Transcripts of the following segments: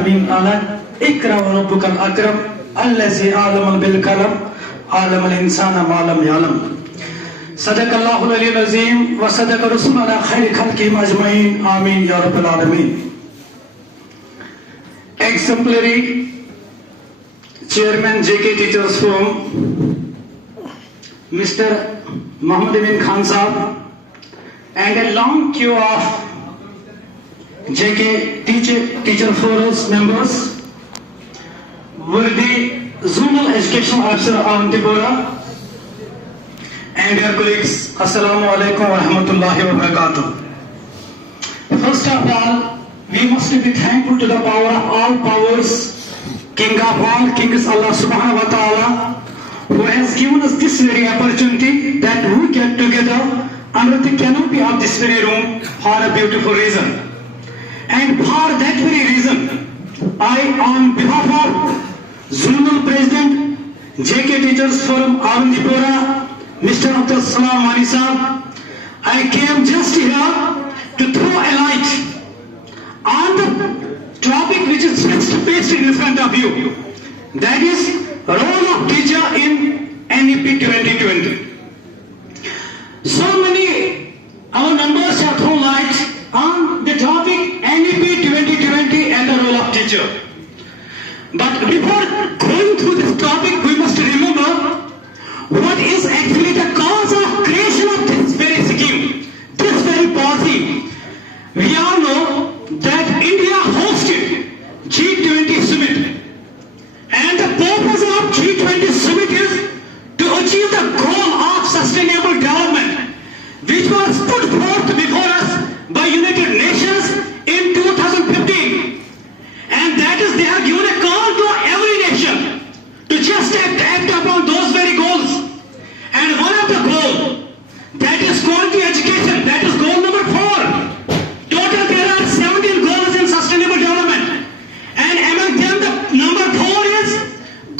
على اقرأ وربك الأكرم الذي علم بالقلم علم الإنسان ما لم يعلم صدق الله العلي العظيم وصدق رسولنا خير خلقه أجمعين آمين يا رب العالمين. Exemplary Chairman JK Teachers Forum, Mr. Muhammad Amin Khan Sahab, and a long queue of JK Teacher Forums members, worthy Zonal Education Officer Awantipora, and their colleagues, Assalamu alaikum wa rahmatullahi wa barakatuh. First of all, we must be thankful to the power of all powers, King of all kings, Allah subhanahu wa ta'ala, who has given us this very opportunity that we get together under the canopy of this very room for a beautiful reason. And for that very reason, I, on behalf of Zonal President, JK Teachers Forum Awantipora, Mr. Abdul Salam Wani Sahab, I came just here to throw a light on the topic which is pasted in front of you. That is role of teacher in NEP 2020. So many our members have thrown light on the topic NEP 2020 and the role of teacher. But before going through this topic, we must remember what is actually the cause of creation of this very scheme, this very policy. We all know that India hosted G20 summit, and the purpose of G20 summit is to achieve the goal of sustainable development, which was put forth before us by United Nations in 2015. And that is, they have given a call to every nation to just act upon those very goals. And one of the goals, that is quality education, that is goal number 4. Total there are 17 goals in sustainable development. And among them, the number 4 is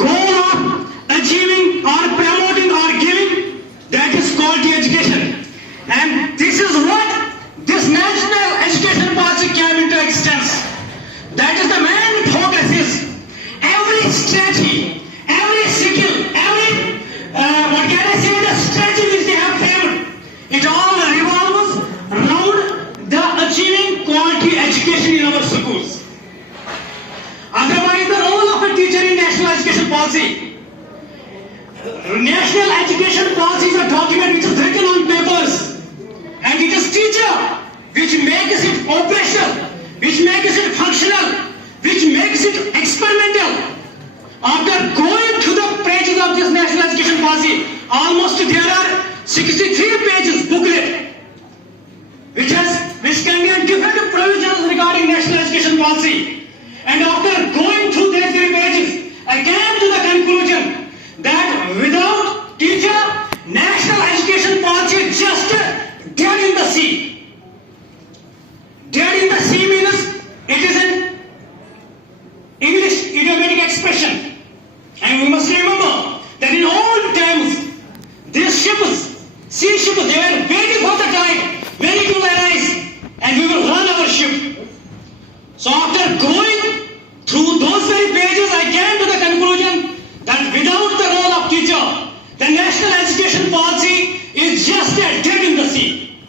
goal of achieving or promoting or giving, that is quality education. And this is what this national education policy came into existence. That is the main focus is every strategy, every skill, every what can I say, the strategy which they have framed, it all revolves around the achieving quality education in our schools. Otherwise, the role of a teacher in national education policy. National education policy is a document which is written on papers, and it is teacher which makes it operational, which makes it functional, which makes it experimental. After going to the pages of this national education policy, almost there are 63 pages booklet, which contain different provisions regarding national education policy. And after going through these 3 pages, I came to the conclusion that without teacher, national education policy is just dead in the sea. Dead in the sea means it is an English idiomatic expression. And we must remember that in old times, these ships, sea ships, they were waiting for the tide when it will arise, and we will run our ship. So after going through those very pages, I came to the conclusion that without the role of teacher, the national education policy is just a dead in the sea.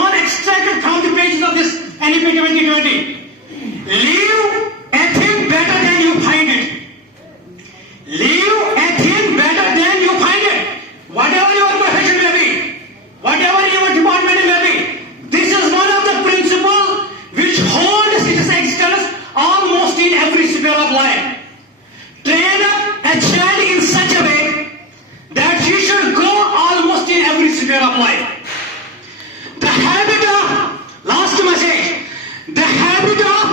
drawn, extracted from the pages of this NEP 2020. Leave a thing better than you find it. Leave a thing better than you find it. Whatever your profession may be, whatever your department may be, this is one of the principles which hold its existence almost in every sphere of life. Train up a child in such a way that he should go almost in every sphere of life. The habit of, last message, the habit of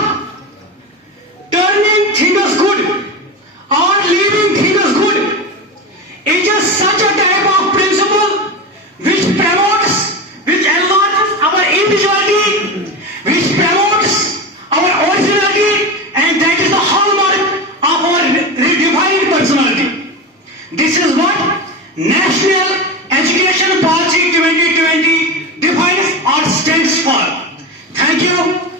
turning things good or leaving things good is just such a type of principle which promotes, which enlarges our individuality, which promotes our originality, and that is the hallmark of our redefined personality. This is what National Education Policy 2020 defines or stands for. Thank you.